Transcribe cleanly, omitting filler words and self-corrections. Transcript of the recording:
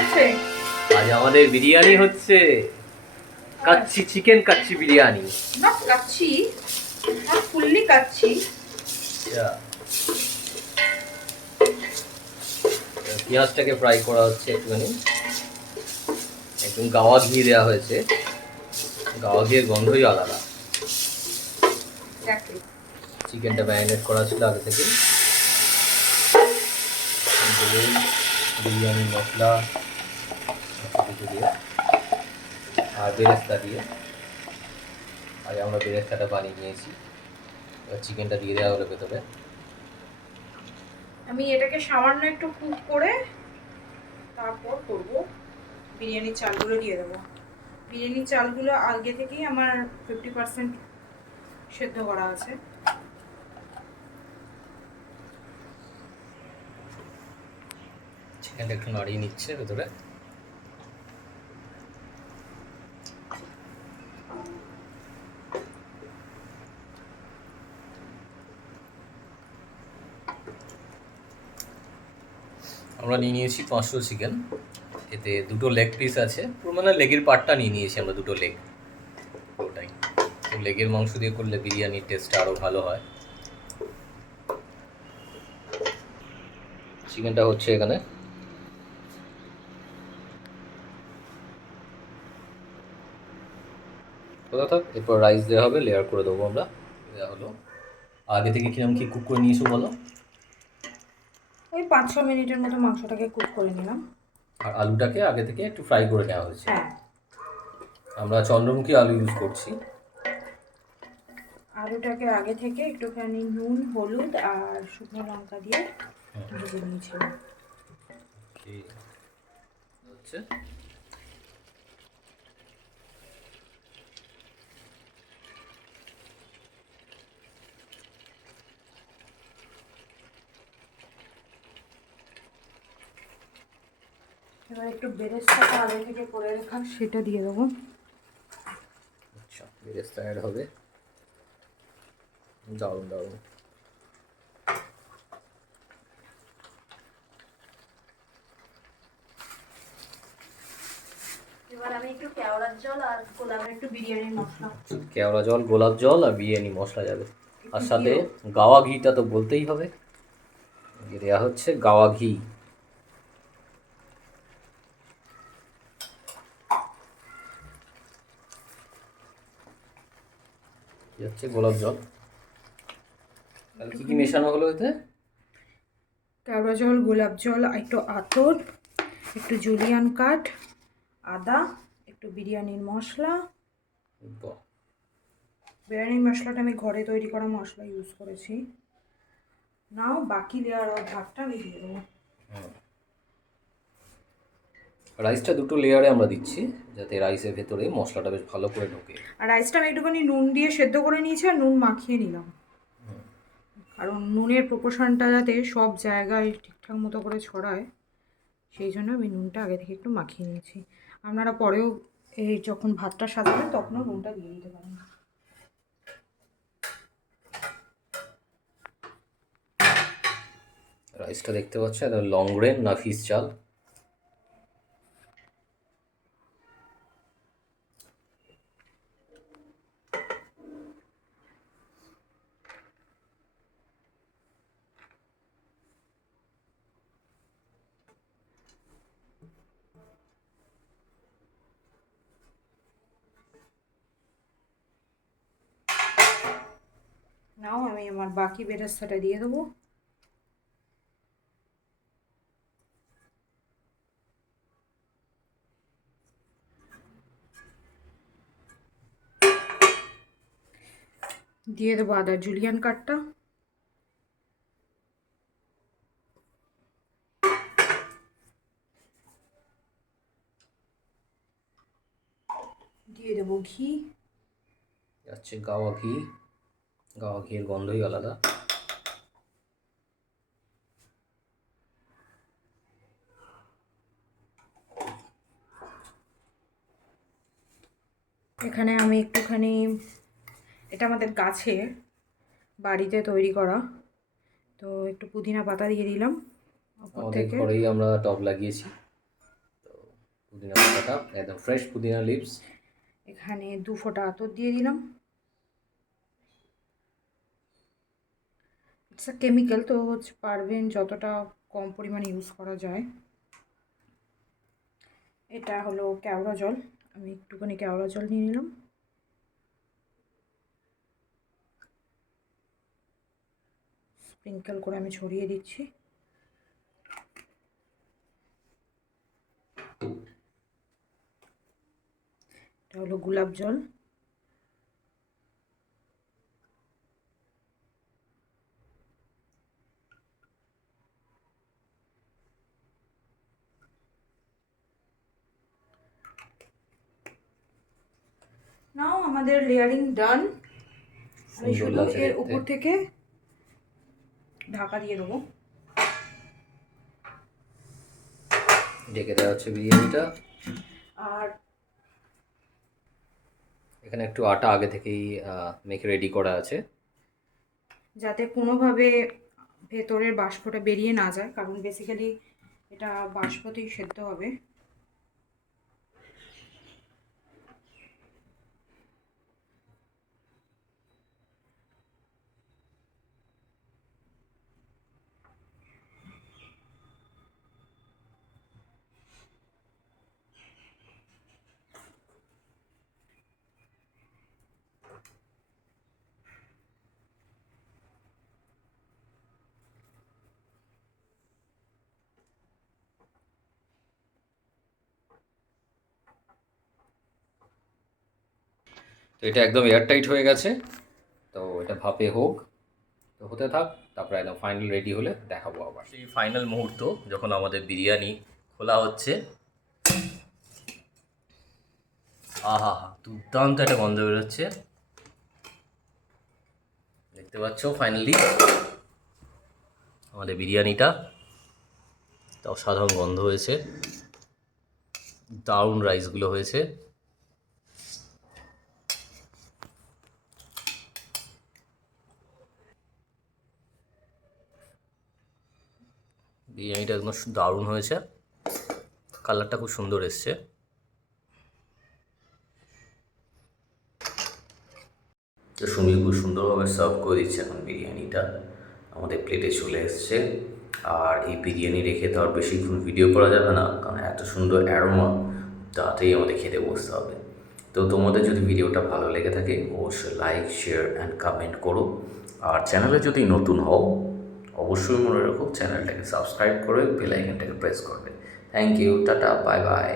হচ্ছে? আজ আমাদের বিরিয়ানি হচ্ছে, কাচ্চি চিকেন কাচ্চি বিরিয়ানি। না কাচ্ছি, নট ফুললি কাচ্ছি। পেঁয়াজটাকে ফ্রাই করা হচ্ছে একটুখানি, একদম গাওয়া ঘি দেওয়া হয়েছে, গাওয়া ঘিয়ের গন্ধই আলাদা। চিকেনটা ম্যারিনেট করা ছিল আগে থেকে, বিরিয়ানি মশলা কিছু দিয়ে আর বেরেস্তা দিয়ে। আগে আমরা বেরেস্তাটা বানিয়ে নিয়েছি, এবার চিকেনটা দিয়ে দেওয়া হলো ভেতরে। আমি এটাকে সামান্য একটু কুক করে তারপর করব, বিরিয়ানির চালগুলো দিয়ে দেবো। বিরিয়ানির চালগুলো আগে থেকেই আমার 50% সেদ্ধ করা আছে। চিকেনটা একটু নাড়িয়ে নিচ্ছে ভেতরে। আমরা নিয়ে নিয়েছি 500 চিকেন, এতে দুটো লেগ পিস আছে, পুরো মানে লেগের পার্টটা নিয়ে নিয়েছি আমরা, দুটো লেগ পুরোটাই। তো লেগের মাংস দিয়ে করলে বিরিয়ানির টেস্টটা আরও ভালো হয়। চিকেনটা হচ্ছে এখানে, কোথা থাক। এরপর রাইস দেওয়া হবে, লেয়ার করে দেবো আমরা। দেওয়া হলো। আগে থেকে কিরম কি কুক করে নিয়েছো বলো? ওই 5-6 মিনিটের মতো মাংসটাকে কুক করে নিলাম। আর আলুটাকে আগে থেকে একটু ফ্রাই করে নেওয়া হয়েছে। হ্যাঁ, আমরা চন্দ্রমুখী আলু ইউজ করছি। আলুটাকে আগে থেকে একটুখানি নুন, হলুদ আর শুকনো লঙ্কা দিয়ে ভেজে নিয়েছিলাম। হচ্ছে এবার একটু বেরেস্তাটা আগে থেকে করে রাখা সেটা দিয়ে দেবো। আচ্ছা, বেরেস্তা অ্যাড হবে। দারুণ দারুণ। এবার আমি একটু কেওড়ার জল আর গোলাপের একটু বিরিয়ানির মশলা, কেওড়া জল, গোলাপ জল আর বিরিয়ানি মশলা যাবে, আর সাথে গাওয়া ঘিটা তো বলতেই হবে। দেওয়া হচ্ছে গাওয়া ঘি। হচ্ছে গোলাপ জল। তাহলে কি কি মেশানো হলো এতে? কেওড়া জল, গোলাপ জল, একটু আতর, একটু জুলিয়ান কাঠ, আদা, একটু বিরিয়ানির মশলা। বিরিয়ানির মশলাটা আমি ঘরে তৈরি করা মশলা ইউজ করেছি। নাও বাকি লেয়ার আর ভাতটা আমি দিয়ে দেবো। রাইসটা দুটো লেয়ারে আমরা দিচ্ছি, যাতে রাইসের ভেতরে মশলাটা বেশ ভালো করে ঢোকে। আর রাইসটা আমি একটুখানি নুন দিয়ে সেদ্ধ করে নিয়েছি আর নুন মাখিয়ে নিলাম, কারণ নুনের প্রপোর্শনটা যাতে সব জায়গায় ঠিকঠাক মতো করে ছড়ায়, সেই জন্য আমি নুনটা আগে থেকে একটু মাখিয়ে নিয়েছি। আপনারা পরেও এই যখন ভাতটা সাজাবেন তখনও নুনটা দিয়ে দিতে পারেন। রাইসটা দেখতে পাচ্ছেন, এটা লং গ্রেন না ফিস চাল। নাও আমি আমার বাকি বেরেস্তাটা দিয়ে দেবো। দিয়ে দেবো আদা জুলিয়ান কাঠটা, দিয়ে দেবো ঘি। যাচ্ছে গাওয়া ঘি, গাওয়া ঘিয়ের গন্ধই আলাদা। এখানে আমি একটুখানি, এটা আমাদের গাছে বাড়িতে তৈরি করা, তো একটু পুদিনা পাতা দিয়ে দিলাম উপর আমাদের থেকে। ঘরেই আমরা টব লাগিয়েছি, তো পুদিনা পাতাটা একদম ফ্রেশ পুদিনা লিভস। এখানে 2 ফোঁটা আতর দিয়ে দিলাম। ইটস আ কেমিক্যাল, তো পারবেন যতটা কম পরিমাণে ইউজ করা যায়। এটা হলো কেওড়া জল, আমি একটুখানি কেওড়া জল নিয়ে নিলাম। স্প্রিঙ্কেল করে আমি ছড়িয়ে দিচ্ছি। এটা হলো গোলাপ জল। নাও আমাদের লেয়ারিং ডান। আমি সুন্দর শুধু লাগছে এর দেখতে। উপর থেকে ঢাকা দিয়ে দেবো। ঢেকে দেওয়া হচ্ছে বিরিয়ানিটা। আর এখানে একটু আটা আগে থেকেই মেখে রেডি করা আছে, যাতে কোনোভাবে ভেতরের বাষ্পটা বেরিয়ে না যায়, কারণ বেসিক্যালি এটা বাষ্পতেই সেদ্ধ হবে। তো এটা একদম এয়ারটাইট হয়ে গেছে। তো এটা ভাপে হোক, তো হতে থাক, তারপরে একদম ফাইনাল রেডি হলে দেখাবো আবার। সেই ফাইনাল মুহূর্ত যখন আমাদের বিরিয়ানি খোলা হচ্ছে। আহা হা, দুর্দান্ত একটা গন্ধ বেরোচ্ছে, দেখতে পাচ্ছ। ফাইনালি আমাদের বিরিয়ানিটা, তাও সাধারণ গন্ধ হয়েছে, দারুণ রাইসগুলো হয়েছে। বিরিয়ানিটা একদম দারুণ হয়েছে, কালারটা খুব সুন্দর এসছে। তো সুমি খুব সুন্দরভাবে সার্ভ করে দিচ্ছে এখন বিরিয়ানিটা, আমাদের প্লেটে চলে এসছে। আর এই বিরিয়ানি রেখে তো আর বেশিক্ষণ ভিডিও করা যাবে না, কারণ এত সুন্দর অ্যারোমা, তাতেই আমাদের খেতে বসতে হবে। তো তোমাদের যদি ভিডিওটা ভালো লেগে থাকে অবশ্যই লাইক, শেয়ার অ্যান্ড কমেন্ট করো। আর চ্যানেলে যদি নতুন হও অবশ্যই মনে রাখো চ্যানেলটাকে সাবস্ক্রাইব করে বেল আইকনটাকে প্রেস করবে। থ্যাংক ইউ, টাটা, বাই বাই।